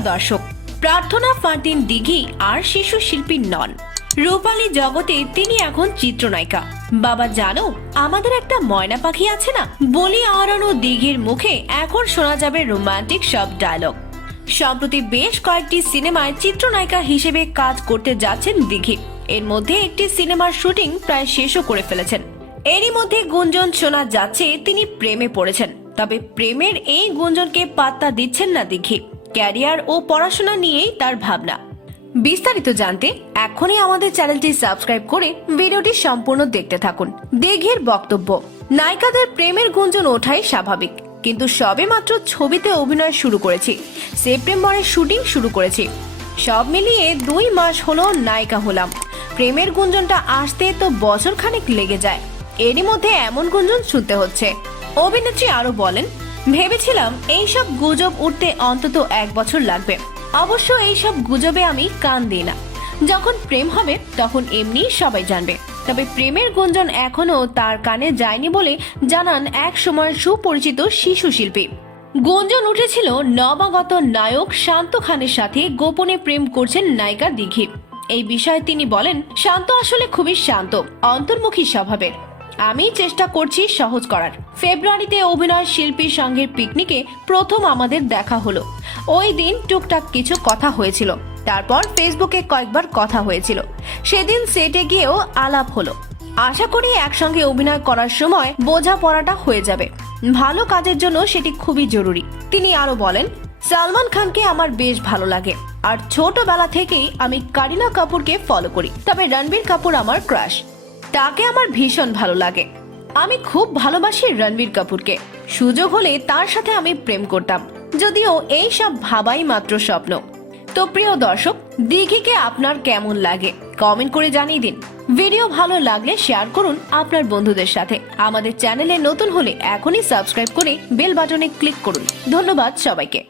দর্শক, প্রার্থনা ফারদিন দিঘি আর শিশু শিল্পী নন। রূপালী জগতে তিনি এখন চিত্রনায়িকা। বাবা জানো, আমাদের একটা ময়না পাখি আছে না? বলি আওড়ানো দিঘির মুখে এখন শোনা যাবে রোমান্টিক সব ডায়লগ সম্প্রতি বেশ কয়েকটি সিনেমায় চিত্রনায়িকা হিসেবে কাজ করতে যাচ্ছেন দিঘি। এর মধ্যে একটি সিনেমার শুটিং প্রায় শেষও করে ফেলেছেন। এরই মধ্যে গুঞ্জন শোনা যাচ্ছে, তিনি প্রেমে পড়েছেন। তবে প্রেমের এই গুঞ্জনকে পাত্তা দিচ্ছেন না দিঘি। ক্যারিয়ার ও পড়াশোনা নিয়েই তার ভাবনা। বিস্তারিত জানতে এখনই আমাদের চ্যানেলটি সাবস্ক্রাইব করে ভিডিওটি সম্পূর্ণ দেখতে থাকুন। দিঘির বক্তব্য, নায়িকাদের প্রেমের গুঞ্জন ওঠাই স্বাভাবিক, কিন্তু সবে মাত্র ছবিতে অভিনয় শুরু করেছি, সেপ্টেম্বরে শুটিং শুরু করেছি। সব মিলিয়ে দুই মাস হলো নায়িকা হলাম। প্রেমের গুঞ্জনটা আসতে তো বছর খানেক লেগে যায়, এরই মধ্যে এমন গুঞ্জন শুনতে হচ্ছে। অভিনেত্রী আরও বলেন ভেবেছিলাম এইসব গুজব উঠতে অন্তত এক বছর লাগবে। অবশ্য এইসব গুজবে আমি কান দিই না। যখন প্রেম হবে, তখন এমনি সবাই জানবে। তবে প্রেমের গুঞ্জন এখনও তার কানে যায়নি বলে জানান এক সময় সুপরিচিত শিশু শিল্পী। গুঞ্জন উঠেছিল নবাগত নায়ক শান্ত খানের সাথে গোপনে প্রেম করছেন নায়িকা দীঘি। এই বিষয়ে তিনি বলেন, শান্ত আসলে খুবই শান্ত, অন্তর্মুখী স্বভাবের। আমি চেষ্টা করছি সহজ করার। ফেব্রুয়ারিতে অভিনয় শিল্পী সঙ্গের পিকনিকে প্রথম আমাদের দেখা হলো। ওই দিন টুকটাক কিছু কথা হয়েছিল। তারপর ফেসবুকে কয়েকবার কথা হয়েছিল। সেদিন সেটে গিয়েও আলাপ হলো। আশা করি একসঙ্গে অভিনয় করার সময় বোঝাপড়াটা হয়ে যাবে। ভালো কাজের জন্য সেটি খুবই জরুরি। তিনি আরও বলেন, সালমান খানকে আমার বেশ ভালো লাগে। আর ছোটবেলা থেকেই আমি কারিনা কাপুরকে ফলো করি। তবে রণবীর কাপুর আমার ক্রাশ তাকে আমার ভীষণ ভালো লাগে। আমি খুব ভালোবাসি রণবীর কাপুরকে। সুযোগ হলে তার সাথে আমি প্রেম করতাম। যদিও এই সব ভাবাই মাত্র স্বপ্ন। তো প্রিয় দর্শক, দিঘিকে আপনার কেমন লাগে? কমেন্ট করে জানিয়ে দিন। ভিডিও ভালো লাগলে শেয়ার করুন আপনার বন্ধুদের সাথে। আমাদের চ্যানেলে নতুন হলে এখনই সাবস্ক্রাইব করে বেল বাটনে ক্লিক করুন। ধন্যবাদ সবাইকে।